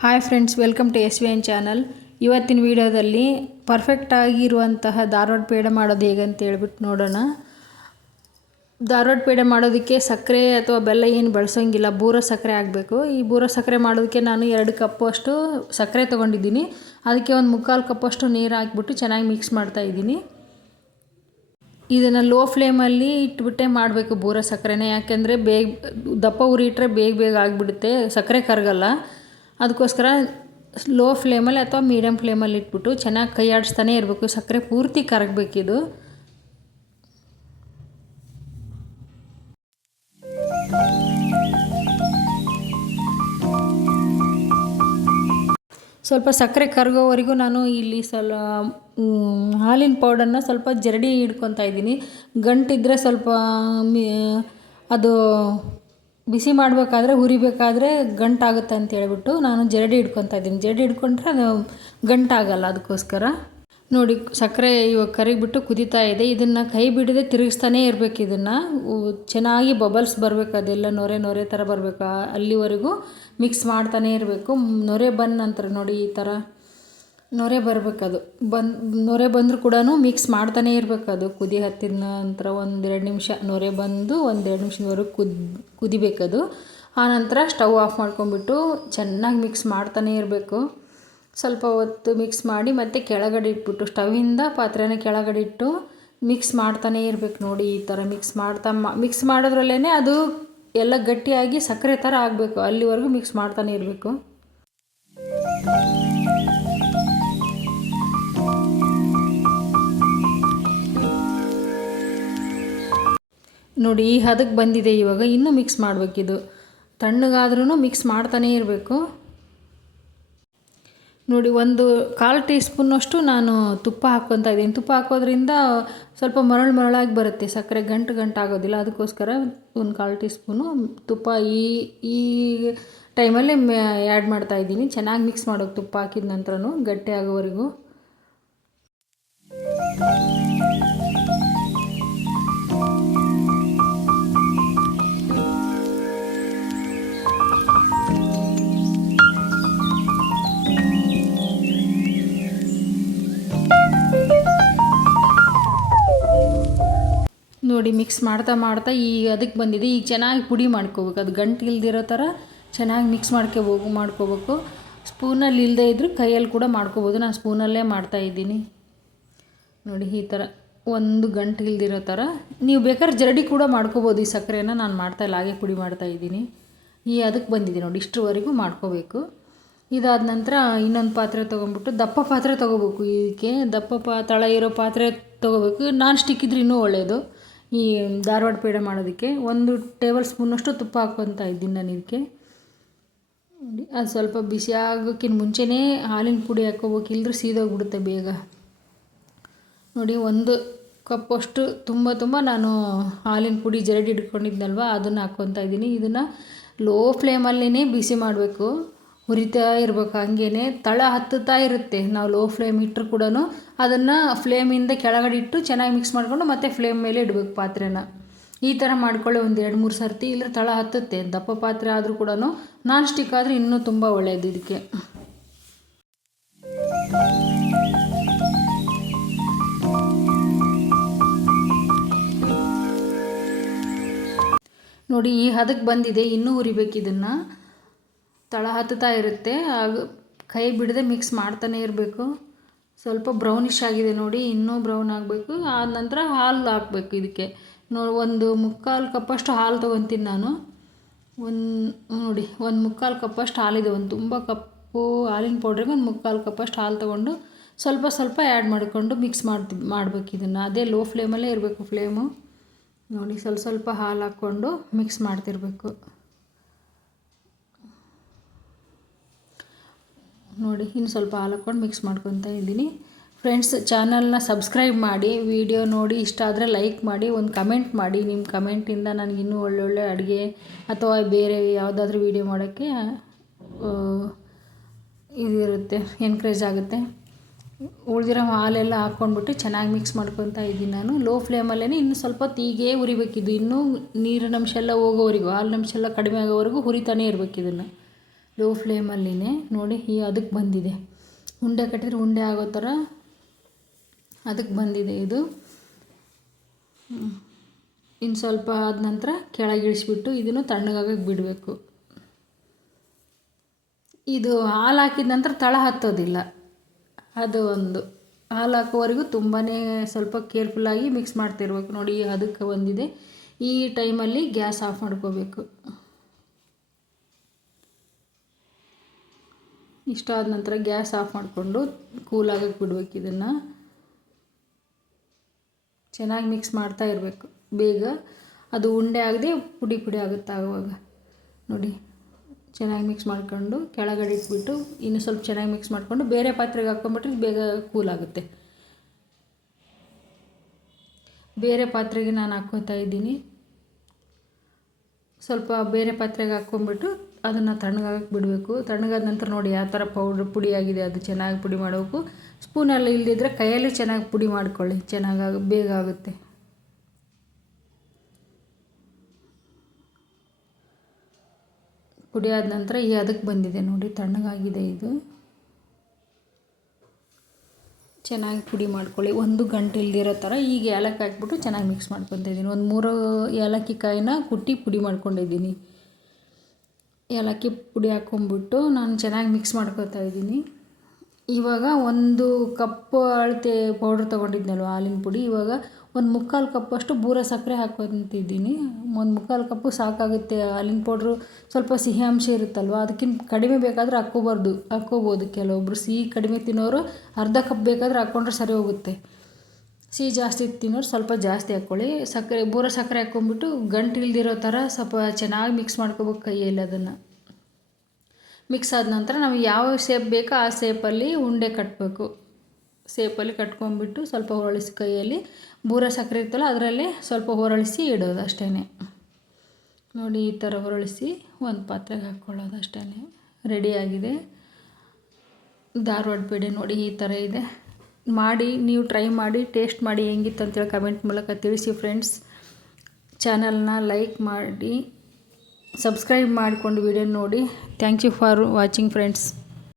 Hi friends welcome to S V N channel ಇವತ್ತಿನ ವಿಡಿಯೋದಲ್ಲಿ ಪರ್ಫೆಕ್ಟಾಗಿರುವಂತಹ ಧಾರವಾಡ ಪೇಡ ಮಾಡೋದು ಹೇಗೆ ಅಂತ ಹೇಳ್ಬಿಟ್ಟು ನೋಡೋಣ. ಧಾರವಾಡ ಪೇಡ ಮಾಡೋದಕ್ಕೆ ಸಕ್ಕರೆ ಅಥವಾ ಬೆಲ್ಲ ಏನು ಬಳಸೋಂಗಿಲ್ಲ, ಬೂರ ಸಕ್ಕರೆ ಆಗಬೇಕು. ಈ ಬೂರ ಸಕ್ಕರೆ ಮಾಡೋದಕ್ಕೆ ನಾನು ಎರಡು ಕಪ್ಪು ಅಷ್ಟು ಸಕ್ಕರೆ ತೊಗೊಂಡಿದ್ದೀನಿ. ಅದಕ್ಕೆ ಒಂದು ಮುಕ್ಕಾಲು ಕಪ್ಪಷ್ಟು ನೀರು ಹಾಕ್ಬಿಟ್ಟು ಚೆನ್ನಾಗಿ ಮಿಕ್ಸ್ ಮಾಡ್ತಾ ಇದ್ದೀನಿ. ಇದನ್ನು ಲೋ ಫ್ಲೇಮಲ್ಲಿ ಇಟ್ಬಿಟ್ಟೆ ಮಾಡಬೇಕು ಬೂರ ಸಕ್ಕರೆನೇ. ಯಾಕೆಂದರೆ ಬೇಗ ದಪ್ಪ ಉರಿ ಇಟ್ಟರೆ ಬೇಗ ಬೇಗ ಆಗಿಬಿಡುತ್ತೆ. ಸಕ್ಕರೆ ಕರಗಲ್ಲ. ಅದಕ್ಕೋಸ್ಕರ ಲೋ ಫ್ಲೇಮಲ್ಲಿ ಅಥವಾ ಮೀಡಿಯಮ್ ಫ್ಲೇಮಲ್ಲಿ ಇಟ್ಬಿಟ್ಟು ಚೆನ್ನಾಗಿ ಕೈ ಆಡಿಸ್ತಾನೆ ಇರಬೇಕು. ಸಕ್ಕರೆ ಪೂರ್ತಿ ಕರಗಬೇಕಿದು. ಸ್ವಲ್ಪ ಸಕ್ಕರೆ ಕರಗೋವರೆಗೂ ನಾನು ಇಲ್ಲಿ ಸ್ವಲ್ಪ ಹಾಲಿನ ಪೌಡರ್ನ ಸ್ವಲ್ಪ ಜರಡಿ ಇದ್ದೀನಿ. ಗಂಟಿದ್ರೆ ಸ್ವಲ್ಪ ಅದು ಬಿಸಿ ಮಾಡಬೇಕಾದ್ರೆ ಹುರಿಬೇಕಾದ್ರೆ ಗಂಟಾಗುತ್ತೆ ಅಂತ ಹೇಳಿಬಿಟ್ಟು ನಾನು ಜರಡಿ ಹಿಡ್ಕೊತಾ ಇದ್ದೀನಿ. ಜರಡಿ ಹಿಡ್ಕೊಂಡ್ರೆ ಅದು ಗಂಟಾಗಲ್ಲ ಅದಕ್ಕೋಸ್ಕರ. ನೋಡಿ, ಸಕ್ಕರೆ ಇವಾಗ ಕರಿಬಿಟ್ಟು ಕುದೀತಾ ಇದೆ. ಇದನ್ನು ಕೈ ಬಿಡದೆ ತಿರುಗಿಸ್ತಾನೇ ಇರಬೇಕು ಇದನ್ನು. ಚೆನ್ನಾಗಿ ಬಬಲ್ಸ್ ಬರಬೇಕು ಅದೆಲ್ಲ. ನೊರೆ ನೊರೆ ಥರ ಬರಬೇಕು. ಅಲ್ಲಿವರೆಗೂ ಮಿಕ್ಸ್ ಮಾಡ್ತಾನೇ ಇರಬೇಕು. ನೊರೆ ಬಂದ ನಂತರ ನೋಡಿ ಈ ಥರ ನೊರೆ ಬರಬೇಕದು. ಬಂದು, ನೊರೆ ಬಂದರೂ ಕೂಡ ಮಿಕ್ಸ್ ಮಾಡ್ತಾನೇ ಇರಬೇಕು ಅದು. ಕುದಿ ಹತ್ತಿದ ನಂತರ ಒಂದೆರಡು ನಿಮಿಷ ನೊರೆ ಬಂದು ಒಂದೆರಡು ನಿಮಿಷದವರೆಗೂ ಕುದ್, ಕುದಿಬೇಕದು. ಆನಂತರ ಸ್ಟವ್ ಆಫ್ ಮಾಡ್ಕೊಂಡ್ಬಿಟ್ಟು ಚೆನ್ನಾಗಿ ಮಿಕ್ಸ್ ಮಾಡ್ತಾನೇ ಇರಬೇಕು. ಸ್ವಲ್ಪ ಹೊತ್ತು ಮಿಕ್ಸ್ ಮಾಡಿ ಮತ್ತು ಕೆಳಗಡೆ ಇಟ್ಬಿಟ್ಟು ಸ್ಟವಿಂದ ಪಾತ್ರೆನ ಕೆಳಗಡೆ ಇಟ್ಟು ಮಿಕ್ಸ್ ಮಾಡ್ತಾನೇ ಇರಬೇಕು ನೋಡಿ ಈ ಥರ ಮಿಕ್ಸ್ ಮಾಡ್ತಾ ಮಿಕ್ಸ್ ಮಾಡೋದ್ರಲ್ಲೇ ಅದು ಎಲ್ಲ ಗಟ್ಟಿಯಾಗಿ ಸಕ್ಕರೆ ಥರ ಆಗಬೇಕು. ಅಲ್ಲಿವರೆಗೂ ಮಿಕ್ಸ್ ಮಾಡ್ತಾನೆ ಇರಬೇಕು. ನೋಡಿ, ಈ ಹದಕ್ಕೆ ಬಂದಿದೆ ಇವಾಗ. ಇನ್ನೂ ಮಿಕ್ಸ್ ಮಾಡಬೇಕಿದು. ತಣ್ಣಗಾದ್ರೂ ಮಿಕ್ಸ್ ಮಾಡ್ತಾನೇ ಇರಬೇಕು. ನೋಡಿ, ಒಂದು ಕಾಲು ಟೀ ಸ್ಪೂನಷ್ಟು ನಾನು ತುಪ್ಪ ಹಾಕ್ಕೊತಾ ಇದ್ದೀನಿ. ತುಪ್ಪ ಹಾಕೋದ್ರಿಂದ ಸ್ವಲ್ಪ ಮರಳು ಮರಳಾಗಿ ಬರುತ್ತೆ. ಸಕ್ಕರೆ ಗಂಟು ಗಂಟು ಆಗೋದಿಲ್ಲ. ಅದಕ್ಕೋಸ್ಕರ ಒಂದು ಕಾಲು ಟೀ ಸ್ಪೂನು ತುಪ್ಪ ಈ ಈ ಟೈಮಲ್ಲಿ ಆ್ಯಡ್ ಮಾಡ್ತಾ ಇದ್ದೀನಿ. ಚೆನ್ನಾಗಿ ಮಿಕ್ಸ್ ಮಾಡೋದು ತುಪ್ಪ ಹಾಕಿದ ನಂತರನೂ ಗಟ್ಟಿ ಆಗೋವರೆಗೂ. ನೋಡಿ ಮಿಕ್ಸ್ ಮಾಡ್ತಾ ಮಾಡ್ತಾ ಈ ಅದಕ್ಕೆ ಬಂದಿದೆ. ಈಗ ಚೆನ್ನಾಗಿ ಪುಡಿ ಮಾಡ್ಕೋಬೇಕು. ಅದು ಗಂಟು ಇಲ್ದಿರೋ ಥರ ಚೆನ್ನಾಗಿ ಮಿಕ್ಸ್ ಮಾಡ್ಕೋಬೇಕು ಮಾಡ್ಕೋಬೇಕು. ಸ್ಪೂನಲ್ಲಿ ಇಲ್ಲದೆ ಇದ್ದರೂ ಕೈಯಲ್ಲಿ ಕೂಡ ಮಾಡ್ಕೋಬೋದು. ನಾನು ಸ್ಪೂನಲ್ಲೇ ಮಾಡ್ತಾಯಿದ್ದೀನಿ ನೋಡಿ ಈ ಥರ ಒಂದು ಗಂಟು ಇಲ್ದಿರೋ ಥರ. ನೀವು ಬೇಕಾದ್ರೆ ಜರಡಿ ಕೂಡ ಮಾಡ್ಕೋಬೋದು ಈ ಸಕ್ಕರೆನ. ನಾನು ಮಾಡ್ತಾಯಿಲ್ಲ ಹಾಗೆ ಪುಡಿ ಮಾಡ್ತಾಯಿದ್ದೀನಿ ಈ ಅದಕ್ಕೆ ಬಂದಿದೆ ನೋಡಿ. ಇಷ್ಟರವರೆಗೂ ಮಾಡ್ಕೋಬೇಕು. ಇದಾದ ನಂತರ ಇನ್ನೊಂದು ಪಾತ್ರೆ ತೊಗೊಂಬಿಟ್ಟು ದಪ್ಪ ಪಾತ್ರೆ ತೊಗೋಬೇಕು. ಇದಕ್ಕೆ ದಪ್ಪ ಪಾ ತಳ ಇರೋ ಪಾತ್ರೆ ತೊಗೋಬೇಕು. ನಾನ್ ಸ್ಟಿಕ್ ಇದ್ರೆ ಇನ್ನೂ ಒಳ್ಳೆಯದು ಈ ಧಾರವಾಡ ಪೇಡ ಮಾಡೋದಕ್ಕೆ ಒಂದು ಟೇಬಲ್ ಸ್ಪೂನಷ್ಟು ತುಪ್ಪ ಹಾಕ್ಕೊತಾ ಇದ್ದೀನಿ ನಾನು ಇದಕ್ಕೆ. ನೋಡಿ, ಅದು ಸ್ವಲ್ಪ ಬಿಸಿ ಆಗೋಕ್ಕಿಂತ ಮುಂಚೆನೇ ಹಾಲಿನ ಪುಡಿ ಹಾಕ್ಕೋಬೇಕು ಇಲ್ಲದ್ರೆ ಸೀದೋಗ್ಬಿಡುತ್ತೆ ಬೇಗ. ನೋಡಿ, ಒಂದು ಕಪ್ಪಷ್ಟು ತುಂಬ ತುಂಬ ನಾನು ಹಾಲಿನ ಪುಡಿ ಜರಡಿ ಇಟ್ಕೊಂಡಿದ್ನಲ್ವ, ಅದನ್ನು ಹಾಕ್ಕೊತಾ ಇದ್ದೀನಿ. ಇದನ್ನು ಲೋ ಫ್ಲೇಮಲ್ಲೇ ಬಿಸಿ ಮಾಡಬೇಕು. ಹುರಿತಾ ಇರ್ಬೇಕು, ಹಾಗೇನೆ ತಳ ಹತ್ತುತ್ತಾ ಇರುತ್ತೆ. ನಾವು ಲೋ ಫ್ಲೇಮ್ ಇಟ್ಟರು ಕೂಡ ಅದನ್ನು ಫ್ಲೇಮಿಂದ ಕೆಳಗಡೆ ಇಟ್ಟು ಚೆನ್ನಾಗಿ ಮಿಕ್ಸ್ ಮಾಡಿಕೊಂಡು ಮತ್ತೆ ಫ್ಲೇಮ್ ಮೇಲೆ ಇಡಬೇಕು ಪಾತ್ರೆನ. ಈ ಥರ ಮಾಡ್ಕೊಳ್ಳಿ ಒಂದು ಎರಡು ಮೂರು ಸರ್ತಿ ಇಲ್ಲ ತಳ ಹತ್ತುತ್ತೆ. ದಪ್ಪ ಪಾತ್ರೆ ಆದರೂ ಕೂಡ ನಾನ್ ಸ್ಟಿಕ್ ಆದರೆ ಇನ್ನೂ ತುಂಬ ಒಳ್ಳೆಯದು ಇದಕ್ಕೆ. ನೋಡಿ, ಈ ಹದಕ್ಕೆ ಬಂದಿದೆ, ಇನ್ನೂ ಹುರಿಬೇಕು ಇದನ್ನು. ತಳ ಹತ್ತುತ್ತಾ ಇರುತ್ತೆ. ಆಗ ಕೈ ಬಿಡದೆ ಮಿಕ್ಸ್ ಮಾಡ್ತಾನೆ ಇರಬೇಕು. ಸ್ವಲ್ಪ ಬ್ರೌನಿಷ್ ಆಗಿದೆ ನೋಡಿ, ಇನ್ನೂ ಬ್ರೌನ್ ಆಗಬೇಕು. ಆದ ನಂತರ ಹಾಲು ಹಾಕಬೇಕು ಇದಕ್ಕೆ. ನೋ, ಒಂದು ಮುಕ್ಕಾಲು ಕಪ್ಪಷ್ಟು ಹಾಲು ತೊಗೊತೀನಿ ನಾನು. ಒಂದು, ನೋಡಿ, ಒಂದು ಮುಕ್ಕಾಲು ಕಪ್ಪಷ್ಟು ಹಾಲಿದೆ ಒಂದು ತುಂಬ ಕಪ್ಪು ಹಾಲಿನ ಪೌಡ್ರಿಗೆ ಒಂದು ಮುಕ್ಕಾಲು ಕಪ್ಪಷ್ಟು ಹಾಲು ತೊಗೊಂಡು ಸ್ವಲ್ಪ ಸ್ವಲ್ಪ ಆ್ಯಡ್ ಮಾಡಿಕೊಂಡು ಮಿಕ್ಸ್ ಮಾಡ್ತಿ, ಮಾಡಬೇಕು ಇದನ್ನು. ಅದೇ ಲೋ ಫ್ಲೇಮಲ್ಲೇ ಇರಬೇಕು ಫ್ಲೇಮು ನೋಡಿ, ಸ್ವಲ್ಪ ಸ್ವಲ್ಪ ಹಾಲು ಹಾಕ್ಕೊಂಡು ಮಿಕ್ಸ್ ಮಾಡ್ತಿರ್ಬೇಕು. ನೋಡಿ, ಇನ್ನು ಸ್ವಲ್ಪ ಹಾಲು ಮಿಕ್ಸ್ ಮಾಡ್ಕೊತಾ ಇದ್ದೀನಿ. ಫ್ರೆಂಡ್ಸ್ ಚಾನಲ್ನ ಸಬ್ಸ್ಕ್ರೈಬ್ ಮಾಡಿ ವಿಡಿಯೋ ನೋಡಿ, ಇಷ್ಟ ಆದರೆ ಲೈಕ್ ಮಾಡಿ, ಒಂದು ಕಮೆಂಟ್ ಮಾಡಿ. ನಿಮ್ಮ ಕಮೆಂಟಿಂದ ನನಗೆ ಇನ್ನೂ ಒಳ್ಳೊಳ್ಳೆ ಅಡುಗೆ ಅಥವಾ ಬೇರೆ ಯಾವುದಾದ್ರೂ ವಿಡಿಯೋ ಮಾಡೋಕ್ಕೆ ಇದಿರುತ್ತೆ ಎನ್ಕರೇಜ್ ಆಗುತ್ತೆ. ಉಳಿದಿರೋ ಹಾಲೆಲ್ಲ ಹಾಕ್ಕೊಂಡ್ಬಿಟ್ಟು ಚೆನ್ನಾಗಿ ಮಿಕ್ಸ್ ಮಾಡ್ಕೊತಾ ಇದ್ದೀನಿ ನಾನು. ಲೋ ಫ್ಲೇಮಲ್ಲೇ ಇನ್ನು ಸ್ವಲ್ಪ ತೀಗೆ ಹುರಿಬೇಕಿದ್ದು ಇನ್ನೂ ನೀರಿನಂಶ ಎಲ್ಲ ಹೋಗೋವರೆಗೂ, ಹಾಲಿನ ಅಂಶ ಎಲ್ಲ ಕಡಿಮೆ ಆಗೋವರೆಗೂ ಹುರಿತಾನೇ ಇರಬೇಕು ಇದನ್ನು ಲೋ ಫ್ಲೇಮಲ್ಲಿನೇ ನೋಡಿ ಈ ಅದಕ್ಕೆ ಬಂದಿದೆ. ಉಂಡೆ ಕಟ್ಟಿದ್ರೆ ಉಂಡೆ ಆಗೋ ಥರ ಅದಕ್ಕೆ ಬಂದಿದೆ ಇದು. ಇನ್ನು ಸ್ವಲ್ಪ ಆದ ನಂತರ ಕೆಳಗಿಳಿಸ್ಬಿಟ್ಟು ಇದನ್ನು ತಣ್ಣಗಾಗಕ್ಕೆ ಬಿಡಬೇಕು. ಇದು ಹಾಲು ಹಾಕಿದ ನಂತರ ತಳ ಹತ್ತೋದಿಲ್ಲ. ಅದು ಒಂದು. ಹಾಲು ಹಾಕೋವರೆಗೂ ತುಂಬಾ ಸ್ವಲ್ಪ ಕೇರ್ಫುಲ್ಲಾಗಿ ಮಿಕ್ಸ್ ಮಾಡ್ತಿರ್ಬೇಕು. ನೋಡಿ ಅದಕ್ಕೆ ಬಂದಿದೆ. ಈ ಟೈಮಲ್ಲಿ ಗ್ಯಾಸ್ ಆಫ್ ಮಾಡ್ಕೋಬೇಕು. ಇಷ್ಟ ಆದ ನಂತರ ಗ್ಯಾಸ್ ಆಫ್ ಮಾಡಿಕೊಂಡು ಕೂಲ್ ಆಗಕ್ಕೆ ಬಿಡ್ಬೇಕು ಇದನ್ನು. ಚೆನ್ನಾಗಿ ಮಿಕ್ಸ್ ಮಾಡ್ತಾ ಇರಬೇಕು. ಬೇಗ ಅದು ಉಂಡೆ ಆಗದೆ ಪುಡಿ ಪುಡಿ ಆಗುತ್ತೆ ಆಗುವಾಗ. ನೋಡಿ, ಚೆನ್ನಾಗಿ ಮಿಕ್ಸ್ ಮಾಡ್ಕೊಂಡು ಕೆಳಗಡೆ ಇಟ್ಬಿಟ್ಟು ಇನ್ನು ಸ್ವಲ್ಪ ಚೆನ್ನಾಗಿ ಮಿಕ್ಸ್ ಮಾಡಿಕೊಂಡು ಬೇರೆ ಪಾತ್ರೆಗೆ ಹಾಕ್ಕೊಂಬಿಟ್ರೆ ಬೇಗ ಕೂಲ್ ಆಗುತ್ತೆ. ಬೇರೆ ಪಾತ್ರೆಗೆ ನಾನು ಹಾಕ್ಕೋತಾ ಇದ್ದೀನಿ. ಸ್ವಲ್ಪ ಬೇರೆ ಪಾತ್ರೆಗೆ ಹಾಕ್ಕೊಂಬಿಟ್ಟು ಅದನ್ನು ತಣ್ಣಗಾಗಕ್ಕೆ ಬಿಡಬೇಕು. ತಣ್ಣಗಾದ ನಂತರ ನೋಡಿ ಯಾವ ಥರ ಪೌಡ್ರ್ ಪುಡಿ ಆಗಿದೆ, ಅದು ಚೆನ್ನಾಗಿ ಪುಡಿ ಮಾಡಬೇಕು. ಸ್ಪೂನಲ್ಲಿ ಇಲ್ಲದಿದ್ದರೆ ಕೈಯಲ್ಲಿ ಚೆನ್ನಾಗಿ ಪುಡಿ ಮಾಡ್ಕೊಳ್ಳಿ, ಚೆನ್ನಾಗಿ ಬೇಗ ಆಗುತ್ತೆ. ಪುಡಿ ಆದ ನಂತರ ಈ ಅದಕ್ಕೆ ಬಂದಿದೆ ನೋಡಿ, ತಣ್ಣಗಾಗಿದೆ ಇದು. ಚೆನ್ನಾಗಿ ಪುಡಿ ಮಾಡ್ಕೊಳ್ಳಿ. ಒಂದು ಗಂಟೆ ಇಲ್ದಿರೋ ಥರ ಈಗ ಏಲಕ್ಕಿ ಹಾಕ್ಬಿಟ್ಟು ಚೆನ್ನಾಗಿ ಮಿಕ್ಸ್ ಮಾಡ್ಕೊತಿದ್ದೀನಿ ಒಂದು ಮೂರು ಏಲಕ್ಕಿ ಕಾಯಿನ ಕುಟ್ಟಿ ಪುಡಿ ಮಾಡ್ಕೊಂಡಿದ್ದೀನಿ. ಏಲಕ್ಕಿ ಪುಡಿ ಹಾಕ್ಕೊಂಬಿಟ್ಟು ನಾನು ಚೆನ್ನಾಗಿ ಮಿಕ್ಸ್ ಮಾಡ್ಕೊತಾ ಇದ್ದೀನಿ. ಇವಾಗ ಒಂದು ಕಪ್ ಅಳತೆ ಪೌಡ್ರ್ ತೊಗೊಂಡಿದ್ನಲ್ವ ಹಾಲಿನ ಪುಡಿ, ಇವಾಗ ಒಂದು ಮುಕ್ಕಾಲು ಕಪ್ಪಷ್ಟು ಬೂರ ಸಕ್ಕರೆ ಹಾಕ್ಕೊತಿದ್ದೀನಿ. ಒಂದು ಮುಕ್ಕಾಲು ಕಪ್ಪು ಸಾಕಾಗುತ್ತೆ, ಹಾಲಿನ ಪೌಡ್ರು ಸ್ವಲ್ಪ ಸಿಹಿ ಅಂಶ ಇರುತ್ತಲ್ವ ಅದಕ್ಕಿಂತ ಕಡಿಮೆ ಬೇಕಾದರೆ ಹಾಕ್ಕೋಬಾರ್ದು, ಹಾಕ್ಕೋಬೋದು ಕೆಲವೊಬ್ಬರು ಸಿಹಿ ಕಡಿಮೆ ತಿನ್ನೋರು ಅರ್ಧ ಕಪ್ ಬೇಕಾದರೆ ಹಾಕ್ಕೊಂಡ್ರೆ ಸರಿ ಹೋಗುತ್ತೆ. ಸಿಹಿ ಜಾಸ್ತಿ ತಿನ್ನೋರು ಸ್ವಲ್ಪ ಜಾಸ್ತಿ ಹಾಕ್ಕೊಳ್ಳಿ ಸಕ್ಕರೆ, ಬೂರ ಸಕ್ಕರೆ ಹಾಕ್ಕೊಂಬಿಟ್ಟು ಗಂಟು ಇಲ್ದಿರೋ ಥರ ಸ್ವಲ್ಪ ಚೆನ್ನಾಗಿ ಮಿಕ್ಸ್ ಮಾಡ್ಕೋಬೇಕು ಕೈಯಲ್ಲಿ ಅದನ್ನು. ಮಿಕ್ಸ್ ಆದ ನಂತರ ನಮಗೆ ಯಾವ ಶೇಪ್ ಬೇಕೋ ಆ ಶೇಪಲ್ಲಿ ಉಂಡೆ ಕಟ್ಟಬೇಕು ಸೇಪಲ್ಲಿ ಕಟ್ಕೊಂಡ್ಬಿಟ್ಟು ಸ್ವಲ್ಪ ಹೊರಳಿಸಿ ಕೈಯಲ್ಲಿ. ಬೂರ ಸಕ್ಕರೆ ಇರ್ತಲ್ಲ ಅದರಲ್ಲಿ ಸ್ವಲ್ಪ ಹೊರಳಿಸಿ ಇಡೋದು ಅಷ್ಟೇ ನೋಡಿ, ಈ ಥರ ಹೊರಳಿಸಿ ಒಂದು ಪಾತ್ರೆಗೆ ಹಾಕ್ಕೊಳ್ಳೋದು ಅಷ್ಟೇ ರೆಡಿಯಾಗಿದೆ ಧಾರವಾಡ ಪೇಡೆ ನೋಡಿ, ಈ ಥರ ಇದೆ. ಮಾಡಿ, ನೀವು ಟ್ರೈ ಮಾಡಿ ಟೇಸ್ಟ್ ಮಾಡಿ ಹೆಂಗಿತ್ತು ಅಂತೇಳಿ ಕಮೆಂಟ್ ಮೂಲಕ ತಿಳಿಸಿ ಫ್ರೆಂಡ್ಸ್ ಚಾನಲ್ನ ಲೈಕ್ ಮಾಡಿ. ಸಬ್ಸ್ಕ್ರೈಬ್ ಮಾಡಿಕೊಂಡು ವಿಡಿಯೋ ನೋಡಿ. Thank you for watching friends